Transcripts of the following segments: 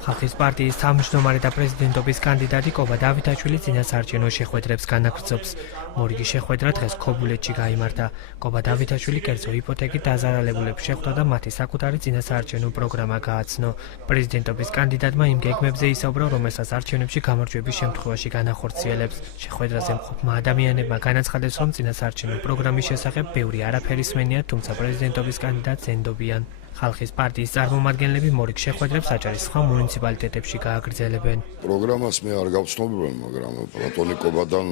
ხალხის პარტიის თავმჯდომარე და პრეზიდენტობის კანდიდატი კობა დავითაშვილი წინასაარჩევნო შეხვედრებს განაგრძობს. მორიგი შეხვედრა დღეს ქობულეთში გაიმართა. კობა დავითაშვილი კერძო იპოთეკით დაზარალებულებს შეხვდა და მათი საკუთარი წინასაარჩევნო პროგრამა გააცნო. პრეზიდენტობის კანდიდატმა იმ გეგმებზე ისაუბრა, რომელსაც არჩევნებში გამარჯვების შემთხვევაში განახორციელებს. შეხვედრაზე მყოფმა ადამიანებმა განაცხადეს, რომ წინასაარჩევნო პროგრამის შესახებ ბევრი არაფერი სმენია, თუმცა პრეზიდენტობის კანდიდატს ენდობიან. ხალხის პარტიის წარმომადგენლები მორიგ შეხვედრებს აჭარის სხვა მუნიციპალიტეტებში გააგრძელებენ. პროგრამას მე არ გავცნობენ, მაგრამ პლატონი კობადან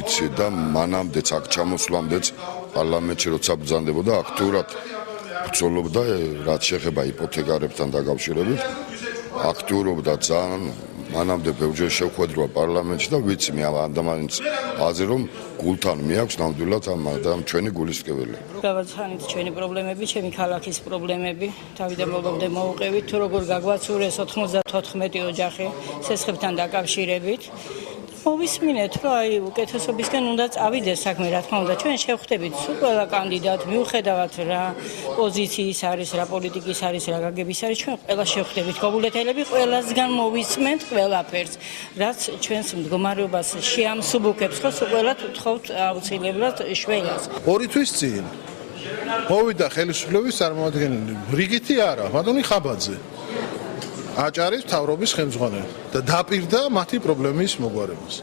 იცი და მანამდეც აქ ჩამოსვლამდეც პარლამენტში როცა ბრძანდებოდა აქტიურად ბრძოლობდა რაც შეეხება იპოთეკარებთან დაკავშირებით. აქტიურობდა ძალიან მანამდე ბევრჯერ შევხვედრა პარლამენტში და ვიცი მე ადამიანის აზრი რომ გულთან მიაქვს ნამდვილად ამ ჩვენი გულისკეველი. გავაცანით ჩვენი პრობლემები, ჩემი ქალაქის პრობლემები, თავიდან მოგობდე მოუყევით თუ როგორ გაგვაცურეს 94 ოჯახი სესხებთან დაკავშირებით. მოვისმინეთ, რომ აი უკეთესობისკენ უნდა წავიდეს საქმე, რა თქმა უნდა, ჩვენ შევხვდებით სულ ყველა კანდიდატ, მიუხედავად რა პოზიციის არის, რა პოლიტიკის არის, რა გაგების არის, ჩვენ ყველა შევხვდებით ქობულეთელები, ყველასგან მოვისმენთ ყველაფერს, რაც ჩვენს მდგომარეობას შეამსუბუქებს, ხო, სულ ყველა ვთხოვთ აუცილებლად შველას. 2 თვის წინ მოვიდა ხელისუფლების წარმომადგენელი, რიგითი არა, ბატონი ხაბაძე. აჭარის მთავრობის ხელმძღვანელი და დაპირდა მათი პრობლემის მოგვარებას.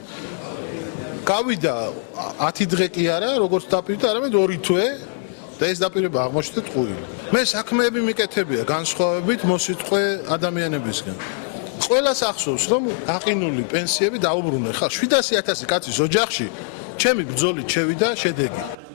გავიდა 10 დღე კი არა, როგორც დაპირდა, არამედ 2 თვე და ეს დაპირება აღმოჩნდა ტყუილი. მე საქმეები მიკეთებია განსხვავებით მოსიტყვე ადამიანებისგან. ყველას ახსოვს, რომ აყინული პენსიები დაუბრუნე. ხა 700.000 კაცის ოჯახში ჩემი ბრძოლით შევიდა შედეგი.